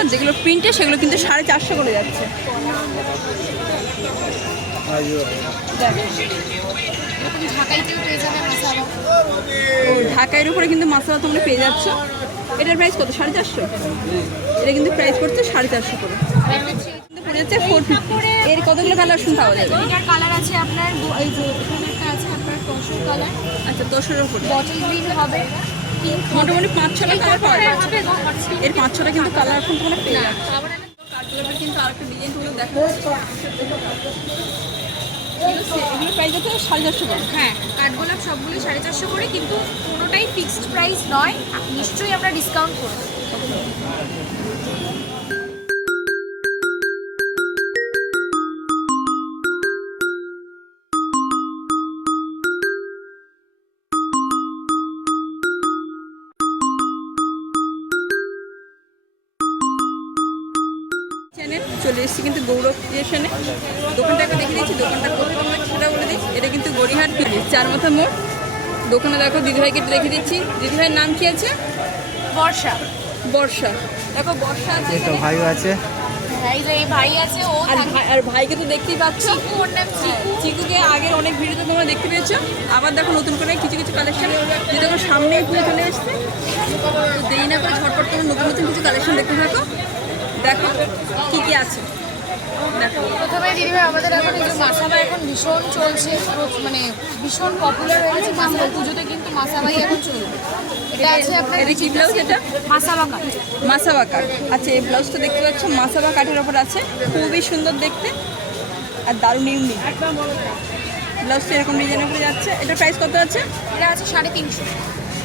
আর যেগুলো প্রিন্টে সেগুলো কিন্তু সাড়ে চারশো করে যাচ্ছে। ঢাকাইয়ের উপরে কিন্তু মশলা তোমরা পেয়ে যাচ্ছ। এটার প্রাইস কত? সাড়ে চারশো? এটা কিন্তু প্রাইস পড়ছে সাড়ে চারশো করে। কিন্তু পড়ে যাচ্ছে ফোর ফিফটি এর কতগুলো কালার অপশন পাওয়া যাবে? এটার কালার আছে আপনার এই যে একটা আছে আপনার কালার আচ্ছা দশের উপরে। বটল গ্রিন হবে। মোটামুটি পাঁচ ছটা কালার পাওয়া হবে এর পাঁচ ছটা কিন্তু কালার এখন তোমরা পেয়ে কাঠগোলাপের কিন্তু আরেকটা ডিজাইন তোমরা দেখো এগুলো প্রাইস আছে সাড়ে চারশো করে। হ্যাঁ কাঠগোলাপ সবগুলি সাড়ে চারশো করে কিন্তু কোনোটাই ফিক্সড প্রাইস নয়। নিশ্চয়ই আমরা ডিসকাউন্ট করব। এসেছি কিন্তু গৌরব ক্রিয়েশনে দোকানটা একবার দেখে দিচ্ছি দোকানটা কোথায় তোমরা সেটা বলে দিচ্ছি এটা কিন্তু গড়িহাট ফিরি চার মাথা মোড়। দোকানে দেখো দিদিভাইকে একটু দেখে দিচ্ছি। দিদিভাইয়ের নাম কি আছে? বর্ষা। বর্ষা। দেখো বর্ষা আছে তো। ভাইও আছে। হ্যাঁ, যে এই ভাই আছে ও আর ভাই আর ভাইকে তো দেখতেই পাচ্ছ। চিকু ওর নাম চিকু। চিকুকে আগের অনেক ভিডিওতে তোমরা দেখতে পেয়েছ। আবার দেখো নতুন করে কিছু কিছু কালেকশন যে দেখো সামনে পুজো চলে এসছে তো দেরি না করে ঝটপট করে নতুন নতুন কিছু কালেকশন দেখতে থাকো। দেখো কি কি আছে? দেখো। প্রথমে দিদিভাই আমাদের এখন এই যে মাসাবা এখন ভীষণ চলছে মানে ভীষণ পপুলার হয়ে গেছে মাসাবা পুজোতে কিন্তু মাসাবাই এখন চলবে। এটা আছে আপনার এটা কি ব্লাউজ এটা? মাসাবা কাট মাসাবা কাঠ। আচ্ছা এই ব্লাউজটা দেখতে পাচ্ছ? মাসাবা ওপর আছে। খুবই সুন্দর দেখতে। আর দারুণ ইউনিক ব্লাউজটা এরকম ডিজাইনের উপরে যাচ্ছে। এটা প্রাইস কত আছে? এটা আছে সাড়ে তিনশো।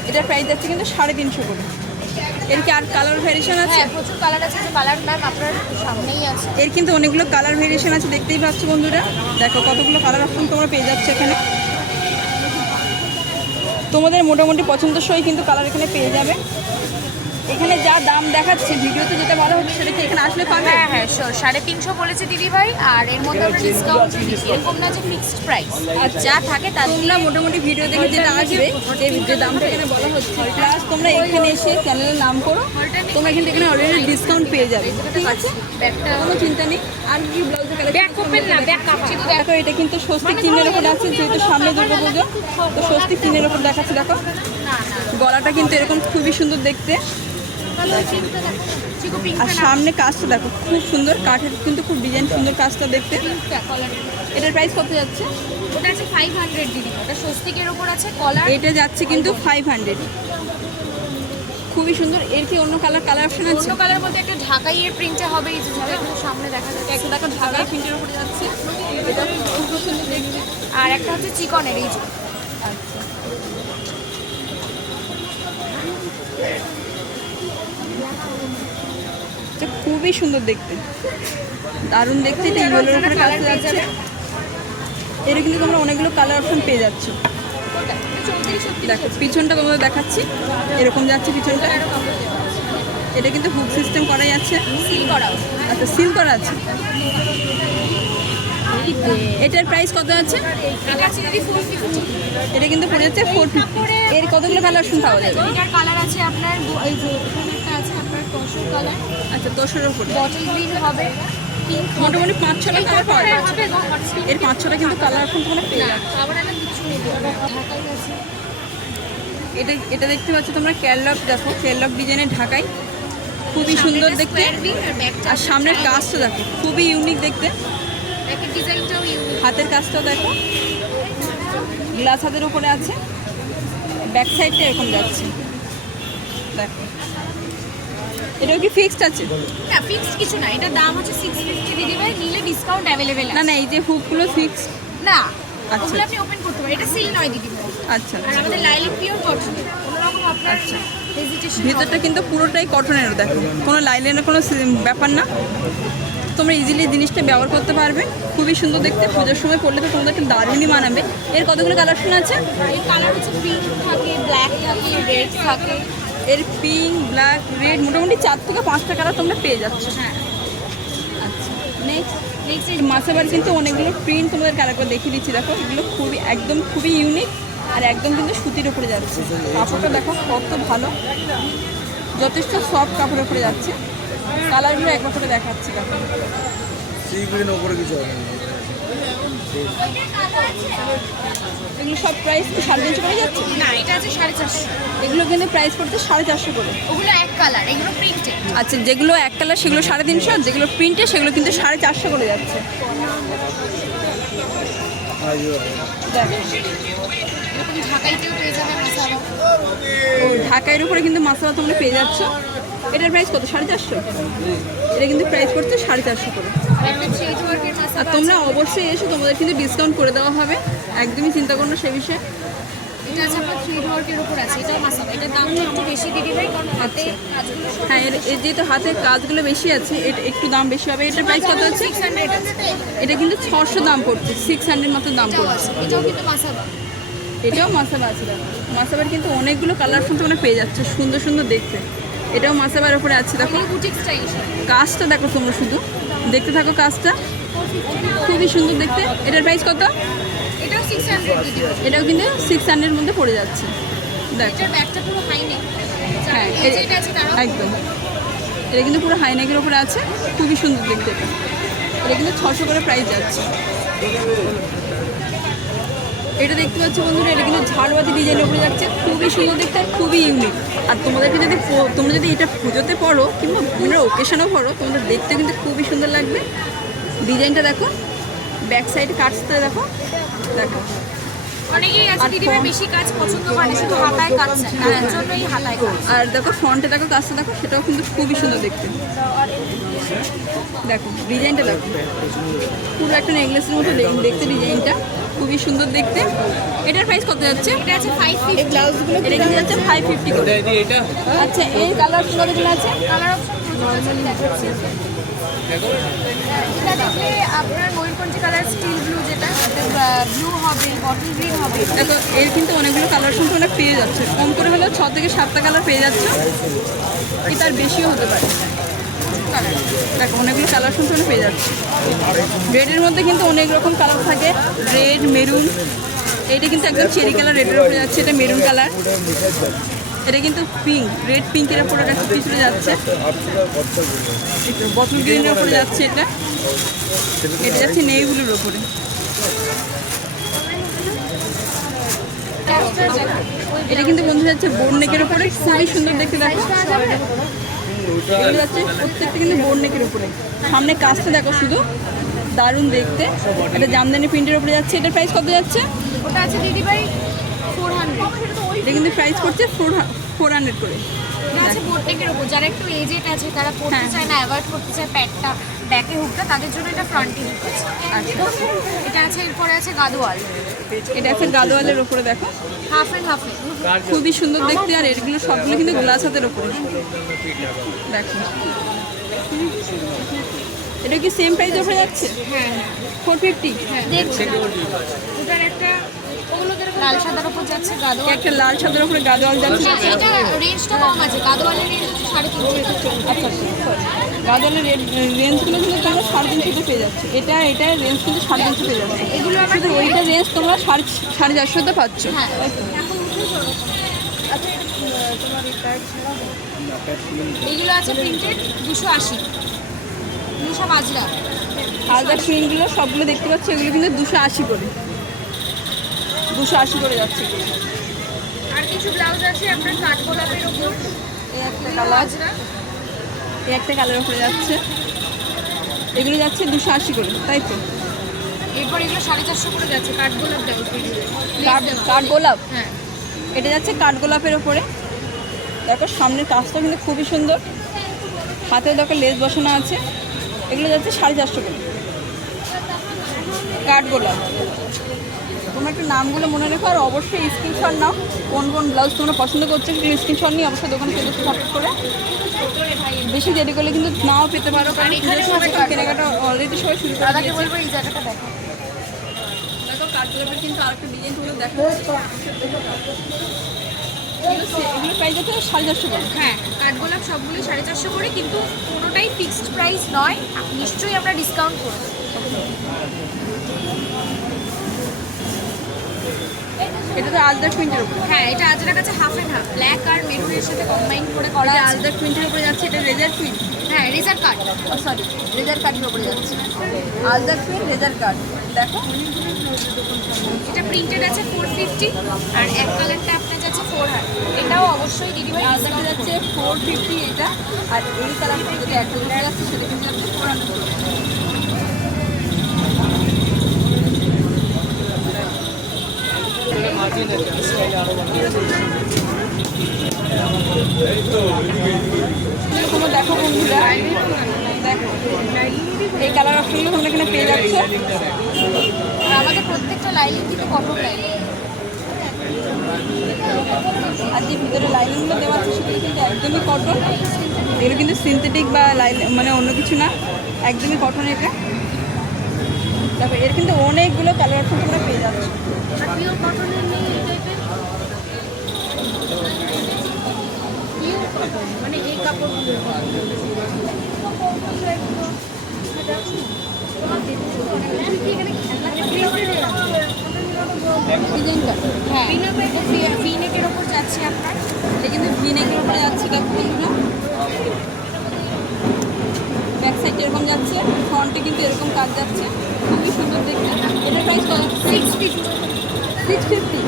এটার প্রাইস যাচ্ছে কিন্তু সাড়ে তিনশো করে। এর কি আর কালার ভ্যারিয়েশন আছে? হ্যাঁ প্রচুর কালার আছে যে কালার ম্যাম আপনার সামনেই আছে। এর কিন্তু অনেকগুলো কালার ভেরিয়েশন আছে দেখতেই পাচ্ছ বন্ধুরা। দেখো কতগুলো কালার অপশন তোমরা পেয়ে যাচ্ছে এখানে। তোমাদের মোটামুটি পছন্দসই কিন্তু কালার এখানে পেয়ে যাবে। এখানে যা দাম দেখাচ্ছে ভিডিওতে যেটা বলা হচ্ছে সেটা কি এখানে আসলে পাবে? হ্যাঁ হ্যাঁ শিওর সাড়ে তিনশো বলেছে দিদিভাই আর এর মধ্যে আমরা ডিসকাউন্ট এরকম না যে ফিক্সড প্রাইস আর যা থাকে তার তোমরা মোটামুটি ভিডিও দেখে যেটা আসবে যে দামটা এখানে বলা হচ্ছে। তোমরা এখানে এসে চ্যানেলের নাম করো তোমরা এখানে অলরেডি ডিসকাউন্ট পেয়ে যাবে ঠিক আছে? কোনো চিন্তা নেই। আর কি কাপড় দেখো এটা কিন্তু স্বস্তিক চিহ্নের ওপর আছে যেহেতু সামনে দুর্গা পুজো তো স্বস্তিক চিহ্নের ওপর দেখাচ্ছি দেখো। গলাটা কিন্তু এরকম খুবই সুন্দর দেখতে। আর সামনে কাজটা দেখো খুব সুন্দর কাঠের কিন্তু খুব ডিজাইন সুন্দর কাজটা দেখতে। এটার প্রাইস কত যাচ্ছে? ওটা আছে ফাইভ হান্ড্রেড দিদি ওটা স্বস্তিকের ওপর আছে কলার এটা যাচ্ছে কিন্তু ফাইভ হান্ড্রেড খুবই সুন্দর। এর কি অন্য কালার কালার অপশন আছে? অন্য কালার মধ্যে একটা ঢাকাই এর প্রিন্টে হবে এই যে সামনে দেখা যাচ্ছে। একটা দেখো ঢাকায় প্রিন্টের উপরে যাচ্ছে। এটা খুব সুন্দর দেখতে। আর একটা হচ্ছে চিকনের এই যে। আচ্ছা এটা খুবই সুন্দর দেখতে। দারুণ দেখতে এটা ইয়েলোর উপরে কাজ যাচ্ছে। এর কিন্তু তোমরা অনেকগুলো কালার অপশন পেয়ে যাচ্ছ। দেখো পিছনটা তোমাদের দেখাচ্ছি। এরকম যাচ্ছে পিছনটা। এটা কিন্তু হুক সিস্টেম করাই আছে। সিল করা আচ্ছা সিল করা আছে। এটার প্রাইস কত আছে? এটা কিন্তু পড়ে যাচ্ছে ফোর ফিফটি এর কতগুলো কালার অপশন পাওয়া যাবে এটার কালার আছে আপনার আছে কালার আচ্ছা দশের উপরে। বটল গ্রিন হবে। মোটামুটি পাঁচ ছটা কালার পাওয়া যাবে এর পাঁচ ছটা কিন্তু কালার এখন তোমরা পেয়ে যাবে। এটা এটা দেখতে পাচ্ছ তোমরা ক্যারলক দেখো ক্যারলক ডিজাইনের ঢাকাই। খুবই সুন্দর দেখতে। আর সামনের কাজটা দেখো খুবই ইউনিক দেখতে। হাতের কাজটাও দেখো। গ্লাস হাতের উপরে আছে। ব্যাক সাইডটা এরকম যাচ্ছে। দেখো। এটাও কি ফিক্সড আছে? না ফিক্সড কিছু না। এটা দাম হচ্ছে দিদি ভাই। নিলে ডিসকাউন্ট না না এই যে হুকগুলো ফিক্সড না। ওগুলো আপনি ওপেন করতে পারেন এটা সিল নয় দিদি আচ্ছা আর আচ্ছা। আমাদের লাইলিন পিওর কটন কোনো রকম আপনার হেজিটেশন ভিতরটা কিন্তু পুরোটাই কটনের দেখো। কোনো লাইলেনের কোনো ব্যাপার না। তোমরা ইজিলি জিনিসটা ব্যবহার করতে পারবে। খুবই সুন্দর দেখতে। পুজোর সময় পড়লে তো তোমাদেরকে দারুণই মানাবে। এর কতগুলো কালারশন আছে? কালার হচ্ছে পিঙ্ক থাকে ব্ল্যাক থাকে রেড থাকে। এর পিঙ্ক ব্ল্যাক রেড মোটামুটি চার থেকে পাঁচটা কালার তোমরা পেয়ে যাচ্ছ। হ্যাঁ। আচ্ছা নেক্সট এই কিন্তু অনেকগুলো প্রিন্ট তোমাদের কালার দেখিয়ে দিচ্ছি। দেখো, এগুলো খুবই, একদম খুবই ইউনিক আর একদম কিন্তু সুতির উপরে যাচ্ছে। কাপড়টা দেখো, কত ভালো। যথেষ্ট সফট কাপড়ের উপরে যাচ্ছে। কালারগুলো একবার করে দেখাচ্ছি, দেখো। এগুলো সব প্রাইস কি সাড়ে তিনশো করে যাচ্ছে? না এটা আছে সাড়ে চারশো। এগুলো কিন্তু প্রাইস পড়ছে সাড়ে চারশো করে। ওগুলো এক কালার এগুলো প্রিন্টেড আচ্ছা যেগুলো এক কালার সেগুলো সাড়ে তিনশো আর যেগুলো প্রিন্টে সেগুলো কিন্তু সাড়ে চারশো করে যাচ্ছে। ঢাকাইতেও পেয়ে যাবে ঢাকাইয়ের উপরে কিন্তু মাসালা তোমরা পেয়ে যাচ্ছ। এটার প্রাইস কত? সাড়ে চারশো? এটা কিন্তু প্রাইস পড়ছে সাড়ে চারশো করে। আর তোমরা অবশ্যই এসো তোমাদের কিন্তু ডিসকাউন্ট করে দেওয়া হবে। একদমই চিন্তা করো না সে বিষয়ে। হ্যাঁ এর যেহেতু হাতের কাজগুলো বেশি আছে এটা একটু দাম বেশি হবে। এটার প্রাইস কত আছে? এটা কিন্তু ছশো দাম পড়ছে সিক্স হান্ড্রেড মতো দাম পড়ছে। এটাও মাসাবা। আছে মাসাবার কিন্তু অনেকগুলো কালারফুল তোমরা পেয়ে যাচ্ছে সুন্দর সুন্দর দেখতে। এটাও মাসাবার উপরে আছে দেখো। কাজটা দেখো তোমরা শুধু। দেখতে থাকো কাজটা। খুবই সুন্দর দেখতে। এটার প্রাইস কত? এটাও কিন্তু সিক্স হান্ড্রেড মধ্যে পড়ে যাচ্ছে। হ্যাঁ একদম। এটা কিন্তু পুরো হাইনেকের উপরে আছে। খুবই সুন্দর দেখতে। এটা এটা কিন্তু ছশো করে প্রাইস যাচ্ছে। এটা দেখতে পাচ্ছ বন্ধুরা এটা কিন্তু ঝাড়বাতি ডিজাইনের উপরে যাচ্ছে। খুবই সুন্দর দেখতে আর খুবই ইউনিক আর তোমাদেরকে যদি তোমরা যদি এটা পুজোতে পড়ো কিংবা তোমরা ওকেশনও পড়ো তোমাদের দেখতে কিন্তু খুবই সুন্দর লাগবে। ডিজাইনটা দেখো ব্যাক সাইড কাটতে দেখো দেখো। অনেকেই আছে বেশি কাজ পছন্দ করে শুধু হাতায় কাজ তার জন্যই হাতায় কাজ। আর দেখো ফ্রন্টে দেখো কাজটা দেখো সেটাও কিন্তু খুবই সুন্দর দেখতে। দেখো ডিজাইনটা দেখো। পুরো একটা নেকলেসের মতো দেখ- দেখতে ডিজাইনটা খুবই সুন্দর দেখতে। এটার প্রাইস কত যাচ্ছে? এটা আছে ফাইভ ফিফটি ব্লাউজগুলো এটা কিন্তু যাচ্ছে ফাইভ ফিফটি করে? আচ্ছা এই কালার কতগুলো আছে? কালার অপশন দেখাচ্ছি। এটা দেখলে আপনার ময়ূরকঞ্চি কালার স্টিল ব্লু যেটা ব্লু হবে বটল গ্রিন হবে। দেখো এর কিন্তু অনেকগুলো কালার শুনতে অনেক পেয়ে যাচ্ছে। কম করে হলেও ছ থেকে সাতটা কালার পেয়ে যাচ্ছে। কি তার বেশিও হতে পারে। কালার দেখো, অনেকগুলো কালার শুনতে অনেক পেয়ে যাচ্ছে। রেডের মধ্যে কিন্তু অনেক রকম কালার থাকে। রেড মেরুন এটা কিন্তু একদম চেরি কালার রেডের উপরে যাচ্ছে, এটা মেরুন কালার এটা কিন্তু পিঙ্ক রেড পিঙ্কের উপরে একটা পিছনে যাচ্ছে। বটল গ্রিনের উপরে যাচ্ছে এটা। এটা যাচ্ছে নেইগুলোর উপরে। এটা কিন্তু বন্ধু যাচ্ছে বোর্ড নেকের উপরে খুবই সুন্দর দেখতে দেখো। এগুলো যাচ্ছে প্রত্যেকটা কিন্তু বোর্ড নেকের উপরে। সামনে কাজটা দেখো শুধু দারুণ দেখতে। এটা জামদানি প্রিন্টের উপরে যাচ্ছে। এটার প্রাইস কত যাচ্ছে? ওটা আছে দিদি ভাই ফোর হান্ড্রেড এটা কিন্তু প্রাইস পড়ছে ফোর ফোর হান্ড্রেড করে। আছে বোটেকের উপর। যারা একটু এজেড আছে তারা পড়তে হ্যাঁ। চায় না অ্যাভয়েড করতে চায় প্যাডটা ব্যাকে হুকটা তাদের জন্য এটা ফ্রন্টে হুক আছে এটা আছে এরপরে আছে গাদোয়াল। এটা আছে গাদোয়ালের উপরে দেখো। হাফ অ্যান্ড হাফ খুবই সুন্দর দেখতে আর এগুলো সবগুলো কিন্তু গ্লাস হাতের উপরে দেখো। এটা কি সেম প্রাইসের উপরে যাচ্ছে? হ্যাঁ। ফোর ফিফটি দেখছি। ওটার একটা লাল সাদার উপর যাচ্ছে গাদোয়াল। একটা লাল সাদার উপরে গাদোয়াল যাচ্ছে? হ্যাঁ, এটা রেঞ্জটা কম আছে গাদোয়ালের রেঞ্জ হচ্ছে সাড়ে তিনশো আচ্ছা গাদলের রেঞ্জগুলো কিন্তু তোমরা সাড়ে তিনশোতে পেয়ে যাচ্ছে। এটা এটা রেঞ্জ কিন্তু সাড়ে তিনশো পেয়ে যাচ্ছে। এগুলো শুধু ওইটা রেঞ্জ তোমরা সাড়ে সাড়ে চারশোতে পাচ্ছ। হ্যাঁ এইগুলো আছে। প্রিন্টেড দুশো আশি। দুশো বাজরা আলাদা প্রিন্টগুলো সবগুলো দেখতে পাচ্ছি এগুলো কিন্তু দুশো আশি করে। দুশো আশি করে যাচ্ছে। এগুলো। আর কিছু ব্লাউজ আছে আপনার কাঠগোলাপের ওপর এই একটা কালার এই একটা কালার উপরে যাচ্ছে। এগুলো যাচ্ছে দুশো আশি করে তাই তো? এরপর এগুলো সাড়ে চারশো করে যাচ্ছে কাঠগোলাপ ব্লাউজ কাঠ কাঠ গোলাপ? হ্যাঁ। এটা যাচ্ছে কাঠগোলাপের ওপরে দেখো সামনের কাজটা কিন্তু খুবই সুন্দর। হাতেও দেখো লেস বসানো আছে। এগুলো যাচ্ছে সাড়ে চারশো করে। কাঠগোলাপ তোমরা একটু নামগুলো মনে রেখো আর অবশ্যই স্ক্রিনশট নাও। কোন কোন ব্লাউজ তোমরা পছন্দ করছ সেগুলো স্ক্রিনশট নিয়ে অবশ্যই দোকানে চলে এসে ঝটপট করে বেশি দেরি করলে কিন্তু নাও পেতে পারো কারণ কেনাকাটা অলরেডি সবাই শুরু করে দাদাকে বলব এই জায়গাটা দেখো। কিন্তু আরেকটা ডিজাইন তোমরা দেখো এগুলো প্রাইস সাড়ে চারশো করে। হ্যাঁ কাঠগোলাপ সাড়ে চারশো করে কিন্তু কোনোটাই ফিক্সড প্রাইস নয়। নিশ্চয়ই আমরা ডিসকাউন্ট করে দেবো এটা তো আলদার প্রিন্টের উপরে। হ্যাঁ এটা আজরার কাছে হাফ অ্যান্ড হাফ ব্ল্যাক আর মেরুনের সাথে কম্বাইন করে করা আলদার প্রিন্টের উপরে যাচ্ছে এটা রেজার প্রিন্ট হ্যাঁ রেজার কাট ও সরি রেজার কাটের উপরে যাচ্ছে। আলদার প্রিন্ট রেজার কাট দেখো। এটা প্রিন্টেড আছে ফোর ফিফটি আর এক কালারটা আপনার যাচ্ছে ফোর হান্ড্রেড এটাও অবশ্যই দিদিভাই আলদারটা যাচ্ছে ফোর ফিফটি এটা। আর এই কালারটা যেটা একটা উপরে যাচ্ছে সেটা কিন্তু যাচ্ছে ফোর হান্ড্রেড তোমরা দেখো বন্ধুরা দেখো এই কালার অপশনগুলো তোমরা এখানে পেয়ে যাচ্ছ। আর আমাদের প্রত্যেকটা লাইনিং কিন্তু কটন লাইনিং আর যে ভিতরে লাইনিংগুলো দেওয়া আছে সেগুলো কিন্তু একদমই কটন এগুলো কিন্তু সিনথেটিক বা লাইন মানে অন্য কিছু না। একদমই কটন এটা। দেখো এর কিন্তু অনেকগুলো কালার অপশন তোমরা পেয়ে যাচ্ছ। মানে এই কাপড়গুলো হ্যাঁ ফিনেকের ওপর যাচ্ছে আপনার এটা কিন্তু ভিনেকের উপরে যাচ্ছে ব্যাক সাইড এরকম যাচ্ছে ফ্রন্টে কিন্তু এরকম কাজ যাচ্ছে। খুবই সুন্দর দেখতে। এটা প্রাইস কত? সিক্স ফিফটি সিক্স ফিফটি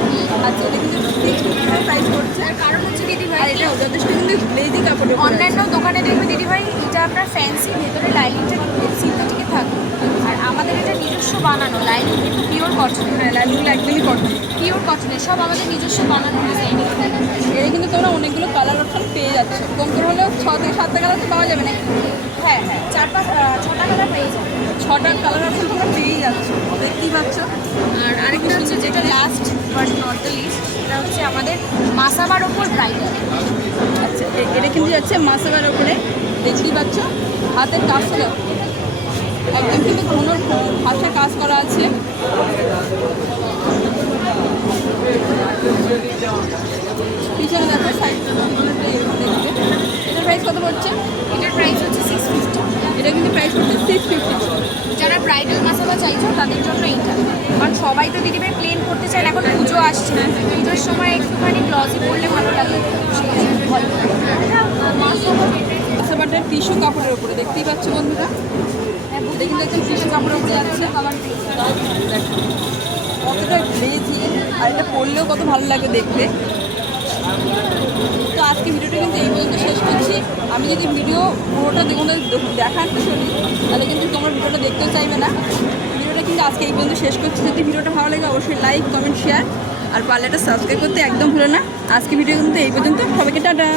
আচ্ছা এটা কিন্তু সিক্স ফিফটি প্রাইস পড়ছে। তার কারণ হচ্ছে দিদি ভাই এটা যথেষ্ট কিন্তু লেজি কাপড়ের অন্যান্য দোকানে দেখবে দিদি ভাই এটা আপনার ফ্যান্সি ভেতরে লাইনিংটা সিনথেটিকে থাকে আর আমাদের এটা নিজস্ব বানানো লাইনিং কিন্তু পিওর কটনের হ্যাঁ লাইনগুলো একদমই কটন পিওর কটনের সব আমাদের নিজস্ব বানানো ডিজাইনিং এর কিন্তু তোমরা অনেকগুলো কালার অপশন পেয়ে যাচ্ছ। কম করে হলেও ছ থেকে সাতটা কালার তো পাওয়া যাবে নাকি? হ্যাঁ হ্যাঁ চার পাঁচ ছটা কালার পেয়ে যাবে। ছটা কালার অপশন তোমরা পেয়েই যাচ্ছ। দেখতেই পাচ্ছ। আর আরেকটা হচ্ছে যেটা last but not the least এটা হচ্ছে আমাদের মাসাবার ওপর ব্রাইডাল আচ্ছা এটা কিন্তু যাচ্ছে মাসাবার উপরে দেখতেই পাচ্ছ হাতের কাজটা একদম কিন্তু কোনো হাতের কাজ করা আছে। পিছনে দেখো সাইড দেখতে এটার প্রাইস কত পড়ছে? এটার প্রাইস হচ্ছে এটা কিন্তু প্রাইস পড়ছে সিক্স ফিফটি যারা ব্রাইডাল মাসাবা চাইছো তাদের জন্য এইটা। কারণ সবাই তো দিদিভাই প্লেন করতে চায় এখন পুজো আসছে। পুজোর সময় একটুখানি গ্লসি পরলে ভালো লাগে। সেই জন্য টিস্যু কাপড়ের উপরে দেখতেই পাচ্ছ বন্ধুরা? এটা কিন্তু একদম টিস্যু কাপড়ের উপরে যাচ্ছে। আবার কতটা গ্লেজি আর এটা পরলেও কত ভালো লাগে দেখতে। তো আজকে ভিডিওটা কিন্তু এই পর্যন্ত শেষ করছি। আমি যদি ভিডিও পুরোটা দেখুন দেখাতে শুনি তাহলে কিন্তু তোমার ভিডিওটা দেখতেও চাইবে না। ভিডিওটা কিন্তু আজকে এই পর্যন্ত শেষ করছি। যদি ভিডিওটা ভালো লাগে, অবশ্যই লাইক কমেন্ট শেয়ার আর পারলে সাবস্ক্রাইব করতে একদম ভুলো না। আজকে ভিডিও কিন্তু এই পর্যন্ত। সবাইকে টাটা।